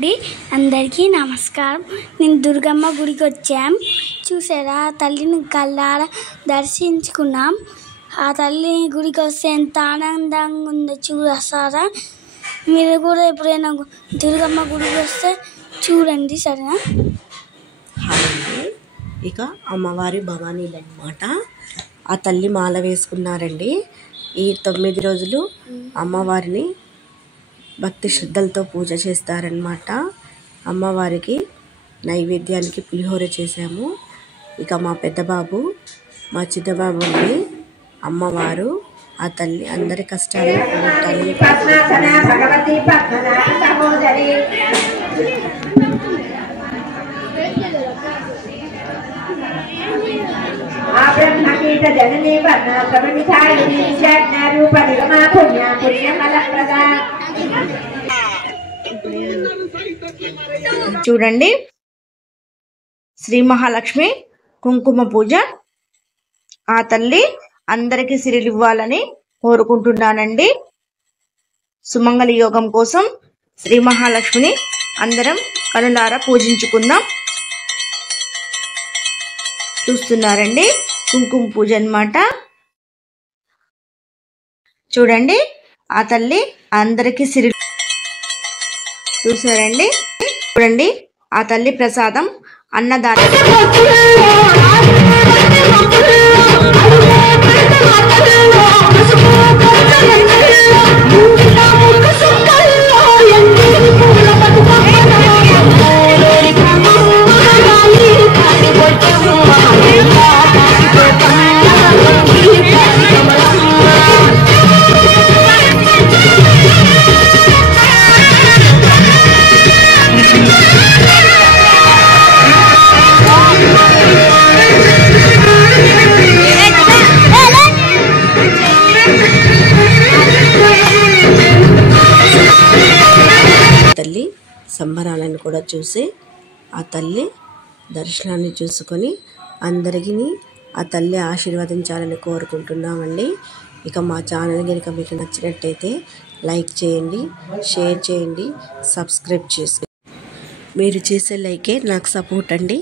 అండి, అందరికీ నమస్కారం. నేను దుర్గమ్మ గుడికి వచ్చాం. చూసారా, తల్లిని కళ్ళారా దర్శించుకున్నాం. ఆ తల్లి గుడికి వస్తే ఎంత ఆనందంగా ఉందో చూస్తారా. మీరు కూడా ఎప్పుడైనా దుర్గమ్మ గుడికి వస్తే చూడండి, సరేనా? హాయ్, ఇక అమ్మవారి భవానీలు అన్నమాట. ఆ తల్లి మాల వేసుకున్నారండి. ఈ 9 రోజులు అమ్మవారిని భక్తి శ్రద్ధలతో పూజ చేస్తారనమాట. అమ్మవారికి నైవేద్యానికి పులిహోర చేసాము. ఇక మా పెద్ద బాబు, మా చిన్న బాబు ఉండి అమ్మవారు ఆ తల్లి అందరి కష్టాలు పోగొట్టాలని చూడండి. శ్రీ మహాలక్ష్మి కుంకుమ పూజ. ఆ తల్లి అందరికీ సిరిలు ఇవ్వాలని కోరుకుంటున్నానండి. సుమంగళ యోగం కోసం శ్రీ మహాలక్ష్మిని అందరం కనులారా పూజించుకుందాం. చూస్తున్నారండి, కుంకుమ పూజ అన్నమాట. చూడండి, ఆ తల్లి అందరికీ సిరి చూసారండి. చూడండి, ఆ తల్లి ప్రసాదం అన్నదానం. తల్లి సంబరాలను కూడా చూసి ఆ తల్లి దర్శనాన్ని చూసుకొని అందరికీ ఆ తల్లి ఆశీర్వదించాలని కోరుకుంటున్నామండి. ఇక మా ఛానల్ కనుక మీకు నచ్చినట్టయితే లైక్ చేయండి, షేర్ చేయండి, సబ్స్క్రైబ్ చేసుకోండి. మీరు చేసే లైకే నాకు సపోర్ట్ అండి.